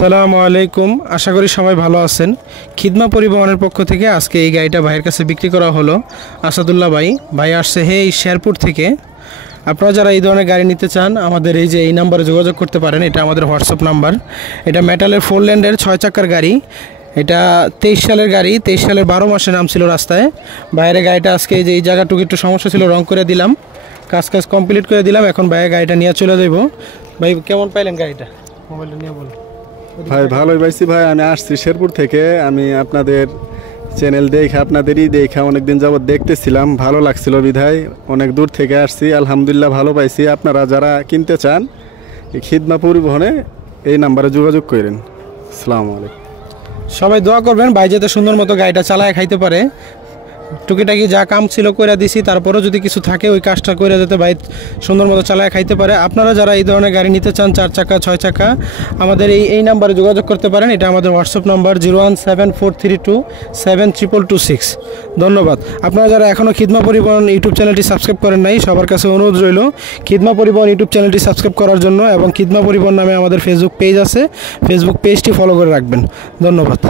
আসসালামু আলাইকুম। আশা করি সবাই ভালো আছেন। খিদমা পরিবহনের পক্ষ থেকে আজকে এই গাড়িটা ভাইয়ের কাছে বিক্রি করা হলো। আসাদুল্লাহ ভাই আসছে এই শেরপুর থেকে। আপনারা যারা এই ধরনের গাড়ি নিতে চান আমাদের এই নাম্বারে যোগাযোগ করতে পারেন। এটা আমাদের হোয়াটসঅ্যাপ নাম্বার। এটা মেটালের 4 ল্যান্ডের 6 চাকার গাড়ি। এটা 23 সালের গাড়ি। 23 সালের 12 মাসে নাম ছিল রাস্তায়। বাইরে গাড়িটা আজকে এই জায়গাটুকু একটু সমস্যা ছিল, রং করে দিলাম, কাজ কমপ্লিট করে দিলাম। এখন ভাইয়ের গাড়িটা নিয়ে চলে যাব। ভাই কেমন পাইলেন গাড়িটা? মোবাইলটা নিয়ে বলুন। ভাই ভালোই পাইছি ভাই। আমি আসছি শেরপুর থেকে। আমি আপনাদের চ্যানেল আপনাদেরই অনেকদিন যাবত দেখতেছিলাম, ভালো লাগছিল বিধায় অনেক দূর থেকে আসছি। আলহামদুলিল্লাহ ভালো পাইছি। আপনারা যারা কিনতে চান এই খিদমা পরিবহনে এই নাম্বারে যোগাযোগ করেন। আসসালামু আলাইকুম। সবাই দোয়া করবেন ভাই যাতে সুন্দর মতো গাড়িটা চালায় খাইতে পারে। টুকিটাকি যা কাম ছিল করে দিছি, তারপরেও যদি কিছু থাকে ওই কাজটা করে যাতে ভাই সুন্দর মতো চালায় খাইতে পারে। আপনারা যারা এই ধরনের গাড়ি নিতে চান 4 চাকা 6 চাকা আমাদের এই নাম্বারে যোগাযোগ করতে পারেন। এটা আমাদের হোয়াটসঅ্যাপ নাম্বার 01743272226। ধন্যবাদ। আপনারা যারা এখনও খিদমা পরিবহন ইউটিউব চ্যানেলটি সাবস্ক্রাইব করেন নাই সবার কাছে অনুরোধ রইল খিদমা পরিবহন ইউটিউব চ্যানেলটি সাবস্ক্রাইব করার জন্য, এবং খিদমা পরিবহন নামে আমাদের ফেসবুক পেজ আছে, ফেসবুক পেজটি ফলো করে রাখবেন। ধন্যবাদ।